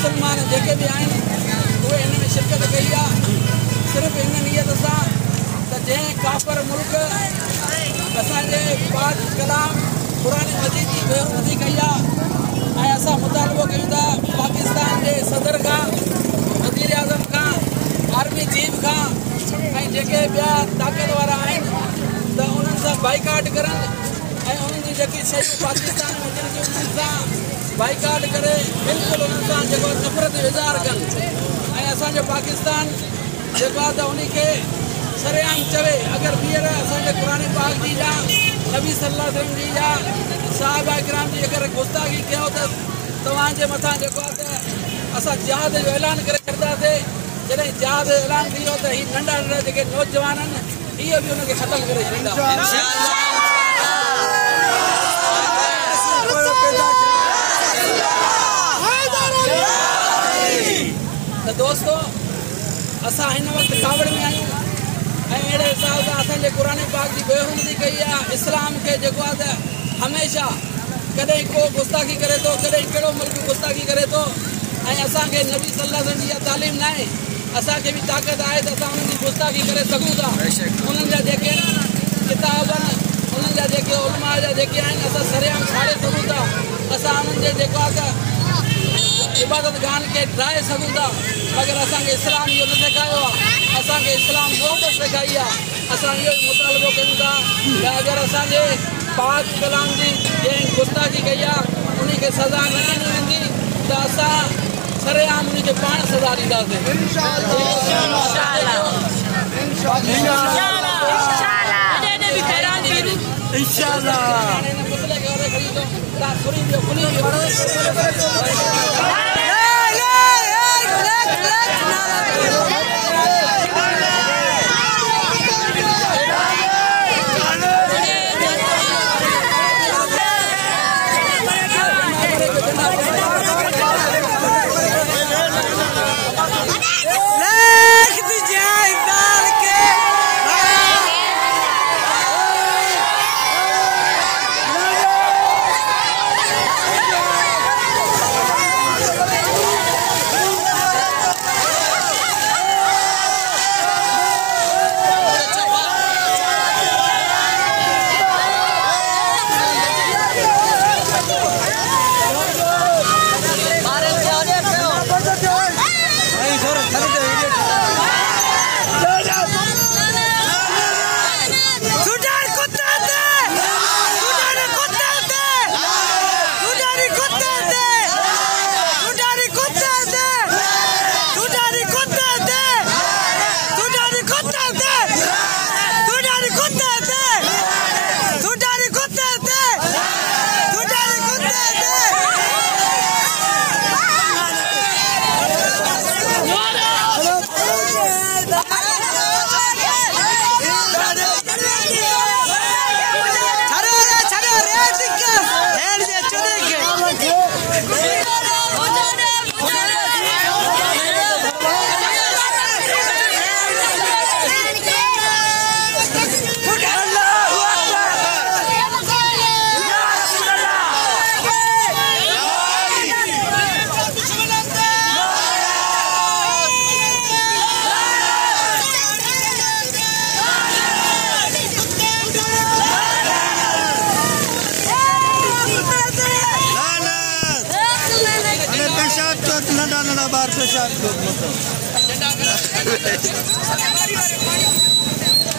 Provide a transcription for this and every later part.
मुसलमान जेके भी आहिनि उहे हिन में शिरकत कई आहे सिर्फ़ु हिन नियत सां त जंहिं काफ़र मुल्क असांजे पाक कलाम क़ुरान मजीद जी बेहरमती कई आहे ऐं असां मुतालबो कयूं था पाकिस्तान जे सदर खां वज़ीर आज़म खां आर्मी चीफ खां ऐं जेके ॿिया ताक़त वारा आहिनि त उन्हनि सां बाइकाट करनि ऐं उन्हनि जी जेकी शयूं पाकिस्तान में जिन जूं उन्हनि सां बाइकाट करे बिल्कुलु उन्हनि सां जेको नफ़रत इज़हार कनि ऐं असांजो पाकिस्तान जेको आहे त उन खे सरेआम चवे अगरि ॿीहर असांजे क़ुरान पाक जी या नबी सल्लल्लाहु अलैहि वसल्लम जी या साहबा किराम जी अगरि गुस्ताखी कयो त तव्हांजे मथां जेको आहे त असां जिहाद जो ऐलान करे छॾींदासीं जॾहिं जिहाद जो ऐलान थी वियो त हीअ नंढा नंढा जेके नौजवान आहिनि इहे बि हुनखे ख़तमु करे छॾींदा त दोस्तो असां हिन वक़्तु कावड़ में आहियूं ऐं अहिड़े हिसाब सां असांजे क़ुरान पाक जी बेहरमती कई आहे इस्लाम खे जेको आहे त हमेशह कॾहिं को गुस्ताखी करे थो कॾहिं कहिड़ो मुल्क गुस्ताखी करे थो ऐं असांखे नबी सल्लल्लाहु अलैहि वसल्लम जी इहा तालीम न आहे असांखे बि ताक़त आहे त असां उन्हनि जी गुस्ताखी करे सघूं था उन्हनि जा जेके किताब आहिनि उन्हनि जा जेके उलमा जा जेके आहिनि असां सरेआम छाड़े सघूं था असां उन्हनि जे जेको आहे त इबादत गाहनि खे ड्राए सघूं था मगर असांखे इस्लाम इहो न सेखारियो आहे असांखे इस्लाम मोहबत सेखारी आहे असां इहो ई मुतालबो कयूं था त अगरि असांजे पाक कलाम जी जंहिं गुस्ताखी कई आहे उन खे सज़ा न ॾिनी वेंदी त असां सरेआम उन खे पाण सज़ा ॾींदासीं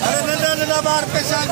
अरे नंढा नंढा बार पेशाब